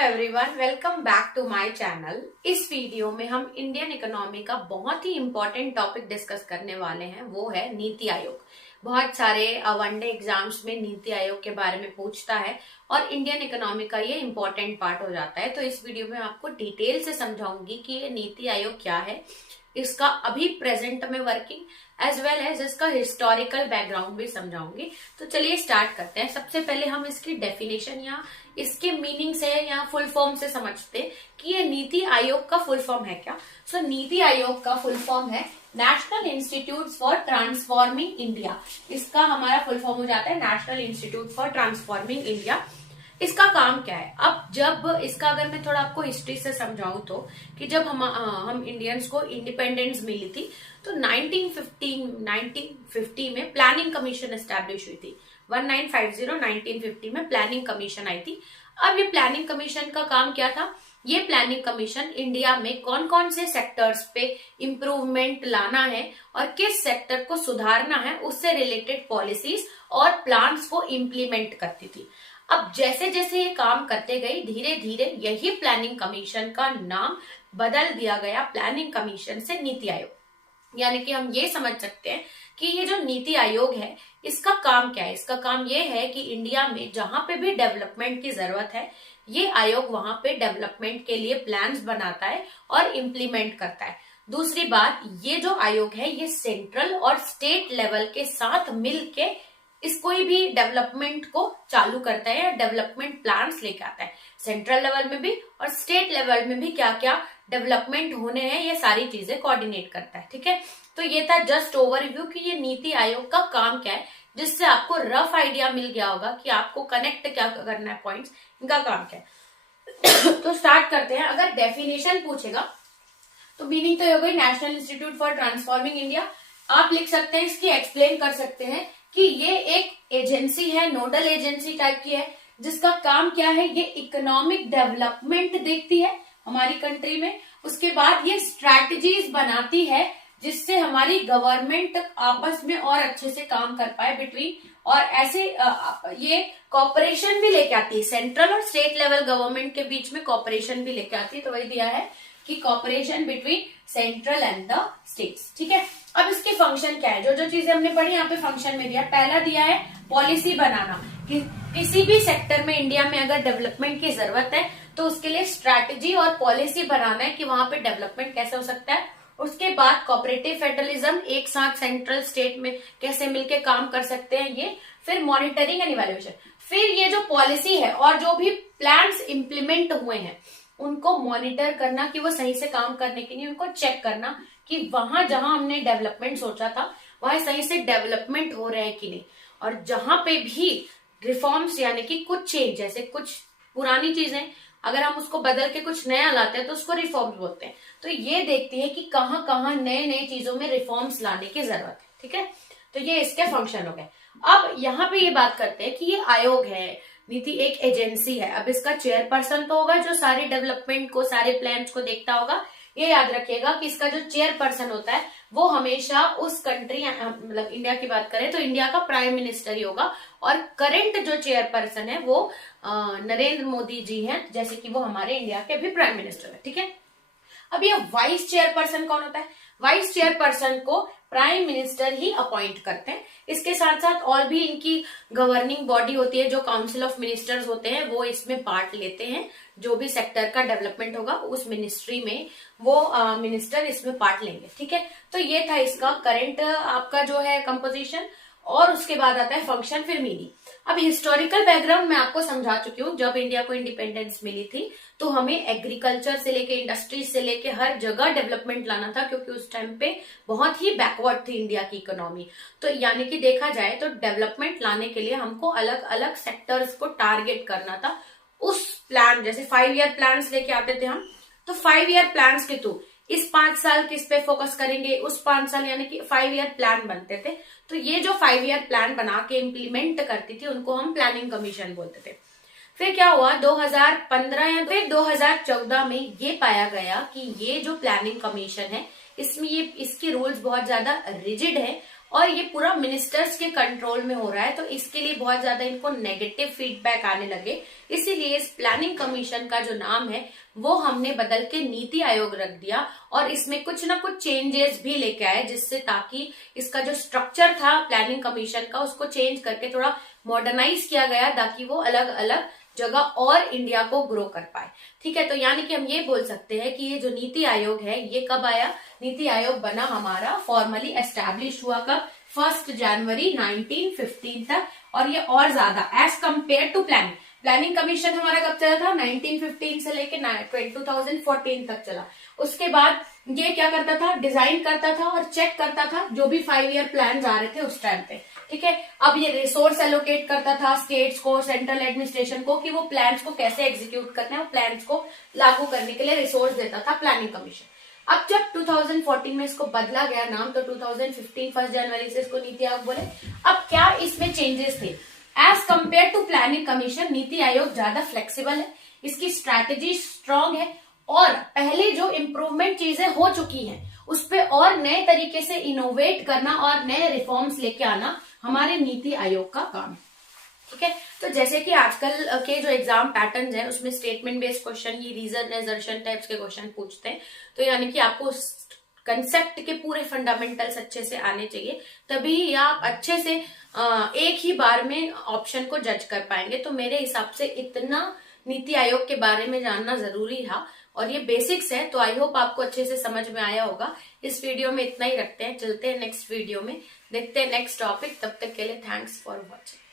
Everyone, welcome back to my channel. इस video में हम इंडियन इकोनॉमी का बहुत ही इम्पोर्टेंट टॉपिक डिस्कस करने वाले हैं, वो है नीति आयोग। बहुत सारे वनडे एग्जाम्स में नीति आयोग के बारे में पूछता है और इंडियन इकोनॉमी का ये इम्पोर्टेंट पार्ट हो जाता है। तो इस वीडियो में आपको डिटेल से समझाऊंगी कि ये नीति आयोग क्या है, इसका अभी प्रेजेंट में वर्किंग एज वेल एज इसका हिस्टोरिकल बैकग्राउंड भी समझाऊंगी। तो चलिए स्टार्ट करते हैं। सबसे पहले हम इसकी डेफिनेशन या इसके मीनिंग से या फुल फॉर्म से समझते हैं कि ये नीति आयोग का फुल फॉर्म है क्या। सो नीति आयोग का फुल फॉर्म है national institute for transforming India. इसका हमारा फुल फॉर्म हो जाता है national institute for transforming India. इसका काम क्या है? अब जब इसका अगर मैं थोड़ा आपको हिस्ट्री से समझाऊं तो कि जब हम इंडियंस को इंडिपेंडेंस मिली थी तो 1950 में प्लानिंग कमीशन एस्टैब्लिश हुई थी। 1950 में प्लानिंग कमीशन आई थी। अब ये प्लानिंग कमीशन का काम क्या था? ये प्लानिंग कमीशन इंडिया में कौन कौन से सेक्टर्स पे इम्प्रूवमेंट लाना है और किस सेक्टर को सुधारना है, उससे रिलेटेड पॉलिसीज और प्लान्स को इम्प्लीमेंट करती थी। अब जैसे जैसे ये काम करते गए, धीरे धीरे यही प्लानिंग कमीशन का नाम बदल दिया गया प्लानिंग कमीशन से नीति आयोग। यानी कि हम ये समझ सकते हैं कि ये जो नीति आयोग है, इसका काम क्या है? इसका काम ये है कि इंडिया में जहां पे भी डेवलपमेंट की जरूरत है, ये आयोग वहां पे डेवलपमेंट के लिए प्लान्स बनाता है और इम्प्लीमेंट करता है। दूसरी बात, ये जो आयोग है ये सेंट्रल और स्टेट लेवल के साथ मिलके इस कोई भी डेवलपमेंट को चालू करता है या डेवलपमेंट प्लान्स लेके आता है। सेंट्रल लेवल में भी और स्टेट लेवल में भी क्या क्या डेवलपमेंट होने हैं, ये सारी चीजें कोऑर्डिनेट करता है। ठीक है, तो ये था जस्ट ओवरव्यू कि ये नीति आयोग का काम क्या है, जिससे आपको रफ आइडिया मिल गया होगा कि आपको कनेक्ट क्या करना है पॉइंट्स, इनका काम क्या है। तो स्टार्ट करते हैं। अगर डेफिनेशन पूछेगा तो मीनिंग तो हो गई national institute for transforming India. आप लिख सकते हैं, इसकी एक्सप्लेन कर सकते हैं कि ये एक एजेंसी है, नोडल एजेंसी टाइप की है, जिसका काम क्या है? ये इकोनॉमिक डेवलपमेंट देखती है हमारी कंट्री में। उसके बाद ये स्ट्रैटेजीज बनाती है जिससे हमारी गवर्नमेंट आपस में और अच्छे से काम कर पाए बिटवीन, और ऐसे ये कॉपरेशन भी लेके आती है। सेंट्रल और स्टेट लेवल गवर्नमेंट के बीच में कॉपरेशन भी लेके आती है। तो वही दिया है कि cooperation between central and the states. ठीक है, अब इसके फंक्शन क्या है? जो जो चीजें हमने पढ़ी यहाँ पे फंक्शन में दिया। पहला दिया है पॉलिसी बनाना कि किसी भी सेक्टर में इंडिया में अगर डेवलपमेंट की जरूरत है तो उसके लिए स्ट्रैटेजी और पॉलिसी बनाना है कि वहां पे डेवलपमेंट कैसे हो सकता है। उसके बाद कोऑपरेटिव फेडरलिज्म, एक साथ सेंट्रल स्टेट में कैसे मिलके काम कर सकते हैं ये। फिर मॉनिटरिंग एंड इवैल्यूएशन। फिर ये जो पॉलिसी है और जो भी प्लान्स इंप्लीमेंट हुए हैं उनको मॉनिटर करना कि वो सही से काम करने के लिए, उनको चेक करना कि वहां जहां हमने डेवलपमेंट सोचा था वहां सही से डेवलपमेंट हो रहे हैं कि नहीं। और जहां पे भी रिफॉर्म्स यानी कि कुछ चेंज, जैसे कुछ पुरानी चीजें अगर हम उसको बदल के कुछ नया लाते हैं तो उसको रिफॉर्म्स बोलते हैं। तो ये देखती है कि कहाँ कहाँ नए नए चीजों में रिफॉर्म्स लाने की जरूरत है। ठीक है, तो ये इसके फंक्शन हो गए। अब यहाँ पे ये बात करते हैं कि ये आयोग है, नीति एक एजेंसी है। अब इसका चेयरपर्सन तो होगा जो सारे डेवलपमेंट को, सारे प्लान्स को देखता होगा। ये याद रखिएगा कि इसका जो चेयरपर्सन होता है वो हमेशा उस कंट्री, मतलब इंडिया की बात करें तो इंडिया का प्राइम मिनिस्टर ही होगा। और करंट जो चेयरपर्सन है वो नरेंद्र मोदी जी हैं, जैसे कि वो हमारे इंडिया के अभी प्राइम मिनिस्टर है। ठीक है, अब ये वाइस चेयरपर्सन कौन होता है? वाइस चेयरपर्सन को प्राइम मिनिस्टर ही अपॉइंट करते हैं। इसके साथ साथ और भी इनकी गवर्निंग बॉडी होती है, जो काउंसिल ऑफ मिनिस्टर्स होते हैं, वो इसमें पार्ट लेते हैं। जो भी सेक्टर का डेवलपमेंट होगा उस मिनिस्ट्री में वो मिनिस्टर इसमें पार्ट लेंगे। ठीक है, तो ये था इसका करंट आपका जो है कंपोजिशन। और उसके बाद आता है फंक्शन, फिर मीनिंग। अब हिस्टोरिकल बैकग्राउंड मैं आपको समझा चुकी हूँ। जब इंडिया को इंडिपेंडेंस मिली थी तो हमें एग्रीकल्चर से लेके इंडस्ट्रीज से लेके हर जगह डेवलपमेंट लाना था, क्योंकि उस टाइम पे बहुत ही बैकवर्ड थी इंडिया की इकोनॉमी। तो यानी कि देखा जाए तो डेवलपमेंट लाने के लिए हमको अलग अलग सेक्टर्स को टारगेट करना था। उस प्लान, जैसे 5 ईयर प्लान लेके आते थे हम, तो 5 ईयर प्लान के थ्रू इस 5 साल किस पे फोकस करेंगे, उस 5 साल यानी कि 5 ईयर प्लान बनते थे। तो ये जो 5 ईयर प्लान बना के इम्प्लीमेंट करती थी उनको हम प्लानिंग कमीशन बोलते थे। फिर क्या हुआ, 2015 या फिर 2014 में ये पाया गया कि ये जो प्लानिंग कमीशन है इसमें ये इसके रूल्स बहुत ज्यादा रिजिड है और ये पूरा मिनिस्टर्स के कंट्रोल में हो रहा है, तो इसके लिए बहुत ज्यादा इनको नेगेटिव फीडबैक आने लगे। इसीलिए इस प्लानिंग कमीशन का जो नाम है वो हमने बदल के नीति आयोग रख दिया और इसमें कुछ ना कुछ चेंजेस भी लेके आए, जिससे ताकि इसका जो स्ट्रक्चर था प्लानिंग कमीशन का उसको चेंज करके थोड़ा मॉडर्नाइज किया गया, ताकि वो अलग अलग जगह और इंडिया को ग्रो कर पाए। ठीक है, तो यानी कि हम ये बोल सकते हैं कि ये जो नीति आयोग है ये कब आया, नीति आयोग बना हमारा फॉर्मली एस्टैब्लिश हुआ कब, 1 जनवरी 1915 तक। और ये और ज्यादा as compare to planning commission हमारा कब चला था, 1915 से लेके 2014 तक चला। उसके बाद ये क्या करता था, डिजाइन करता था और चेक करता था जो भी 5 ईयर प्लान आ रहे थे उस टाइम पे। ठीक है, अब ये रिसोर्स एलोकेट करता था स्टेट्स को, सेंट्रल एडमिनिस्ट्रेशन को, कि वो प्लान्स को कैसे एग्जीक्यूट करना है, वो प्लान्स को लागू करने के लिए रिसोर्स देता था प्लानिंग कमीशन। अब जब 2014 में इसको बदला गया नाम, तो 2015 1 जनवरी से इसको नीति आयोग बोले। अब क्या इसमें चेंजेस थे, as compare to planning commission NITI Aayog ज्यादा फ्लेक्सिबल है, इसकी स्ट्रैटेजी स्ट्रांग है और पहले जो इम्प्रूवमेंट चीजें हो चुकी हैं उस पे और नए तरीके से इनोवेट करना और नए रिफॉर्म्स लेके आना हमारे नीति आयोग का काम है। ठीक है, तो जैसे कि आजकल के जो एग्जाम पैटर्न्स हैं उसमें स्टेटमेंट बेस्ड क्वेश्चन, ये रीजन एजर्शन टाइप्स के क्वेश्चन पूछते हैं, तो यानी कि आपको कंसेप्ट के पूरे फंडामेंटल्स अच्छे से आने चाहिए, तभी आप अच्छे से एक ही बार में ऑप्शन को जज कर पाएंगे। तो मेरे हिसाब से इतना नीति आयोग के बारे में जानना जरूरी था और ये बेसिक्स है, तो आई होप आपको अच्छे से समझ में आया होगा। इस वीडियो में इतना ही रखते हैं, चलते हैं नेक्स्ट वीडियो में, देखते हैं नेक्स्ट टॉपिक। तब तक के लिए थैंक्स फॉर वॉचिंग।